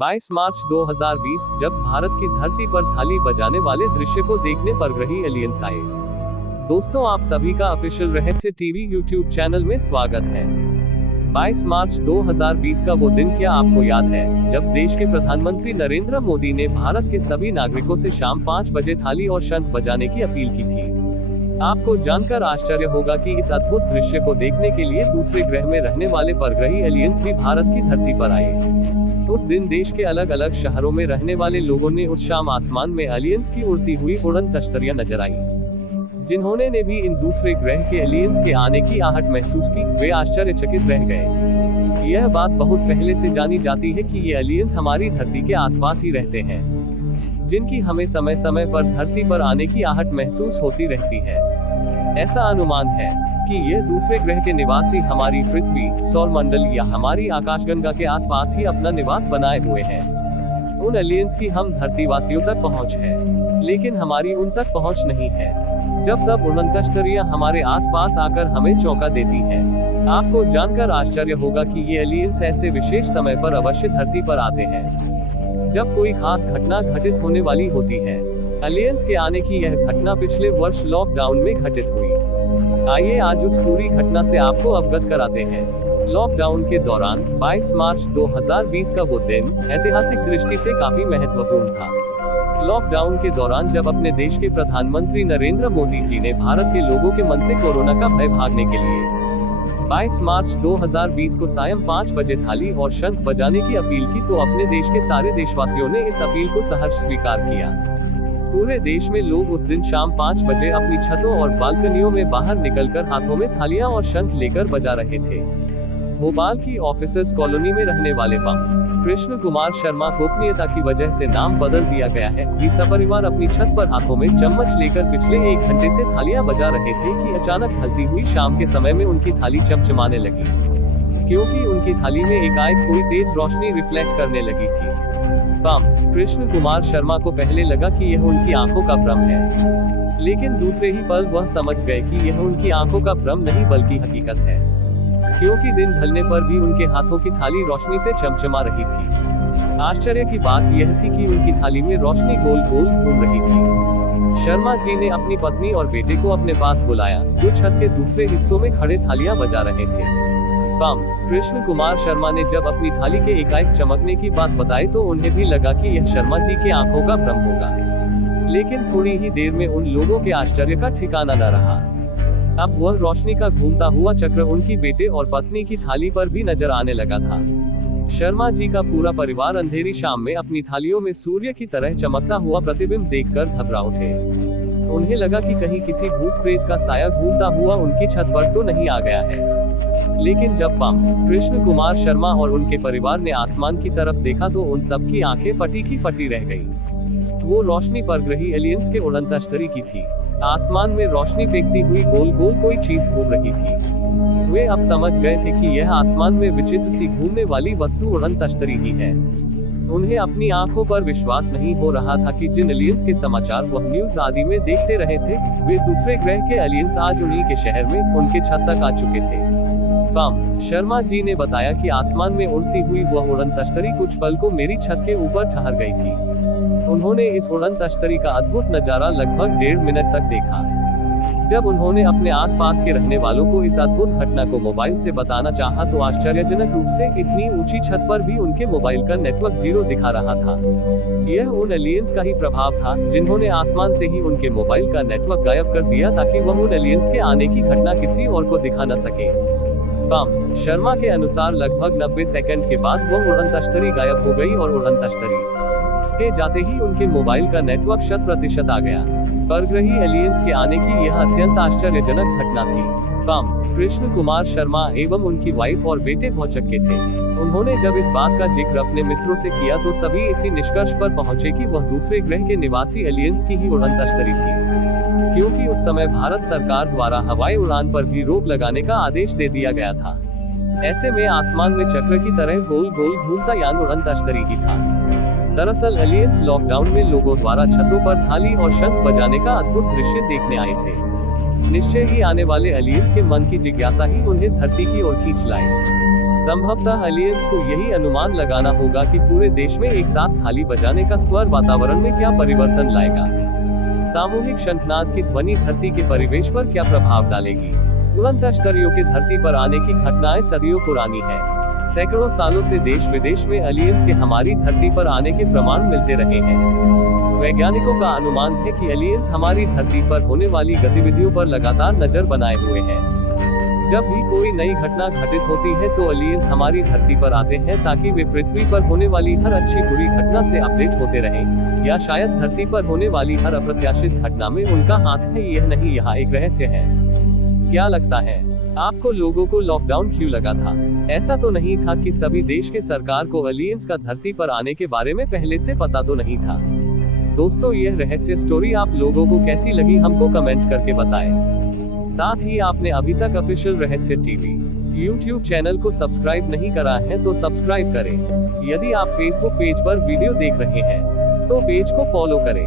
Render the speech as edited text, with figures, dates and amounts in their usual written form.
22 मार्च 2020 जब भारत की धरती पर थाली बजाने वाले दृश्य को देखने परग्रही एलियंस आए। दोस्तों, आप सभी का ऑफिशियल रहस्य टीवी यूट्यूब चैनल में स्वागत है। 22 मार्च 2020 का वो दिन क्या आपको याद है, जब देश के प्रधानमंत्री नरेंद्र मोदी ने भारत के सभी नागरिकों से शाम 5 बजे थाली और शंख बजाने की अपील की थी। आपको जानकर आश्चर्य होगा कि इस अद्भुत दृश्य को देखने के लिए दूसरे ग्रह में रहने वाले परग्रही एलियंस भी भारत की धरती पर आए। उस दिन देश के अलग अलग शहरों में रहने वाले लोगों ने उस शाम आसमान में एलियंस की उड़ती हुई उड़न तश्तरियां नजर आई। जिन्होंने ने भी इन दूसरे ग्रह के एलियंस के आने की आहट महसूस की, वे आश्चर्यचकित रह गए। यह बात बहुत पहले से जानी जाती है कि ये एलियंस हमारी धरती के आसपास ही रहते हैं, जिनकी हमें समय समय पर धरती पर आने की आहट महसूस होती रहती है। ऐसा अनुमान है कि यह दूसरे ग्रह के निवासी हमारी पृथ्वी, सौर मंडल या हमारी आकाशगंगा के आसपास ही अपना निवास बनाए हुए हैं। उन एलियंस की हम धरतीवासियों तक पहुंच है, लेकिन हमारी उन तक पहुंच नहीं है। जब तब उड़न तश्तरियां हमारे आसपास आकर हमें चौंका देती हैं। आपको जानकर आश्चर्य होगा कि ये एलियंस ऐसे विशेष समय पर अवश्य धरती पर आते हैं, जब कोई खास घटना घटित होने वाली होती है। एलियंस के आने की यह घटना पिछले वर्ष लॉकडाउन में घटित हुई। आइए आज उस पूरी घटना से आपको अवगत कराते हैं। लॉकडाउन के दौरान 22 मार्च 2020 का वो दिन ऐतिहासिक दृष्टि से काफी महत्वपूर्ण था। लॉकडाउन के दौरान जब अपने देश के प्रधानमंत्री नरेंद्र मोदी जी ने भारत के लोगों के मन से कोरोना का भय भागने के लिए 22 मार्च 2020 को सायं 5 बजे थाली और शंख बजाने की अपील की, तो अपने देश के सारे देशवासियों ने इस अपील को सहर्ष स्वीकार किया। पूरे देश में लोग उस दिन शाम 5 बजे अपनी छतों और बालकनियों में बाहर निकलकर हाथों में थालियां और शंख लेकर बजा रहे थे। भोपाल की ऑफिसर्स कॉलोनी में रहने वाले कृष्ण कुमार शर्मा गोपनीयता की वजह से नाम बदल दिया गया है। ये सपरिवार अपनी छत पर हाथों में चम्मच लेकर पिछले 1 घंटे से थालियां बजा रहे थे कि अचानक ढलती हुई शाम के समय में उनकी थाली चमचमाने लगी, क्योंकि उनकी थाली में एकाएक कोई तेज रोशनी रिफ्लेक्ट करने लगी थी। कृष्ण कुमार शर्मा को पहले लगा कि यह उनकी आंखों का भ्रम है, लेकिन दूसरे ही पल वह समझ गए कि यह उनकी आंखों का भ्रम नहीं बल्कि हकीकत है, क्योंकि दिन ढलने पर भी उनके हाथों की थाली रोशनी से चमचमा रही थी। आश्चर्य की बात यह थी कि उनकी थाली में रोशनी गोल गोल घूम रही थी। शर्मा जी ने अपनी पत्नी और बेटे को अपने पास बुलाया, जो छत के दूसरे हिस्सों में खड़े थालियां बजा रहे थे। कृष्ण कुमार शर्मा ने जब अपनी थाली के एकाएक चमकने की बात बताई, तो उन्हें भी लगा कि यह शर्मा जी की आंखों का भ्रम होगा, लेकिन थोड़ी ही देर में उन लोगों के आश्चर्य का ठिकाना न रहा। अब वह रोशनी का घूमता हुआ चक्र उनकी बेटे और पत्नी की थाली पर भी नजर आने लगा था। शर्मा जी का पूरा परिवार अंधेरी शाम में अपनी थालियों में सूर्य की तरह चमकता हुआ प्रतिबिंब देखकर घबरा उठे। उन्हें लगा कि कहीं किसी भूत प्रेत का साया घूमता हुआ उनकी छत पर तो नहीं आ गया है। लेकिन जब कृष्ण कुमार शर्मा और उनके परिवार ने आसमान की तरफ देखा, तो उन सब की आंखें फटी की फटी रह गईं। वो रोशनी परग्रही एलियंस के उड़न तश्तरी की थी। आसमान में रोशनी फेंकती हुई गोल गोल कोई चीज घूम रही थी। वे अब समझ गए थे कि यह आसमान में विचित्र सी घूमने वाली वस्तु उड़न तश्तरी ही है। उन्हें अपनी आंखों पर विश्वास नहीं हो रहा था कि जिन एलियंस के समाचार वह न्यूज आदि में देखते रहे थे, वे दूसरे ग्रह के एलियंस आज उन्हीं के शहर में उनके छत तक आ चुके थे। शर्मा जी ने बताया कि आसमान में उड़ती हुई वह उड़न तश्तरी कुछ पल को मेरी छत के ऊपर ठहर गई थी। उन्होंने इस उड़न तश्तरी का अद्भुत नजारा लगभग 1.5 मिनट तक देखा। जब उन्होंने अपने आसपास के रहने वालों को इस अद्भुत घटना को मोबाइल से बताना चाहा, तो आश्चर्यजनक रूप से इतनी ऊंची छत पर भी उनके मोबाइल का नेटवर्क 0 दिखा रहा था। यह उन एलियंस का ही प्रभाव था, जिन्होंने आसमान से ही उनके मोबाइल का नेटवर्क गायब कर दिया, ताकि वह उन एलियंस के आने की घटना किसी और को दिखा न सके। शर्मा के अनुसार लगभग 90 सेकंड के बाद वह उड़न तश्तरी गायब हो गई और उड़न तश्तरी के जाते ही उनके मोबाइल का नेटवर्क 100% आ गया। परग्रही एलियंस के आने की यह अत्यंत आश्चर्यजनक घटना थी। कृष्ण कुमार शर्मा एवं उनकी वाइफ और बेटे भौचक्के थे। उन्होंने जब इस बात का जिक्र अपने मित्रों से किया, तो सभी इसी निष्कर्ष पर पहुंचे कि वह दूसरे ग्रह के निवासी एलियंस की ही उड़न तश्तरी थी, क्योंकि उस समय भारत सरकार द्वारा हवाई उड़ान पर भी रोक लगाने का आदेश दे दिया गया था। ऐसे में आसमान में चक्र की तरह गोल गोल घूमता यान उड़न तश्तरी ही था। दरअसल एलियंस लॉकडाउन में लोगों द्वारा छतों पर थाली और शंख बजाने का अद्भुत दृश्य देखने आए थे। निश्चय ही आने वाले एलियंस के मन की जिज्ञासा ही उन्हें धरती की ओर खींच लाई। संभवतः एलियंस को यही अनुमान लगाना होगा कि पूरे देश में एक साथ थाली बजाने का स्वर वातावरण में क्या परिवर्तन लाएगा। सामूहिक शंखनाद की ध्वनि धरती के परिवेश पर क्या प्रभाव डालेगी। उड़न तश्तरियों के धरती पर आने की घटनाएं सदियों पुरानी है। सैकड़ों सालों से देश विदेश में एलियंस के हमारी धरती पर आने के प्रमाण मिलते रहे हैं। वैज्ञानिकों का अनुमान है कि एलियंस हमारी धरती पर होने वाली गतिविधियों पर लगातार नजर बनाए हुए हैं। जब भी कोई नई घटना घटित होती है तो एलियंस हमारी धरती पर आते हैं ताकि वे पृथ्वी पर होने वाली हर अच्छी बुरी घटना से अपडेट होते रहें, या शायद धरती पर होने वाली हर अप्रत्याशित घटना में उनका हाथ है। यह नहीं, यहाँ एक रहस्य है। क्या लगता है आपको लोगों को लॉकडाउन क्यों लगा था? ऐसा तो नहीं था कि सभी देश के सरकार को एलियंस का धरती पर आने के बारे में पहले से पता तो नहीं था। दोस्तों, यह रहस्य स्टोरी आप लोगों को कैसी लगी हमको कमेंट करके बताएं। साथ ही आपने अभी तक ऑफिशियल रहस्य टीवी YouTube चैनल को सब्सक्राइब नहीं करा है तो सब्सक्राइब करें। यदि आप फेसबुक पेज पर वीडियो देख रहे हैं तो पेज को फॉलो करें।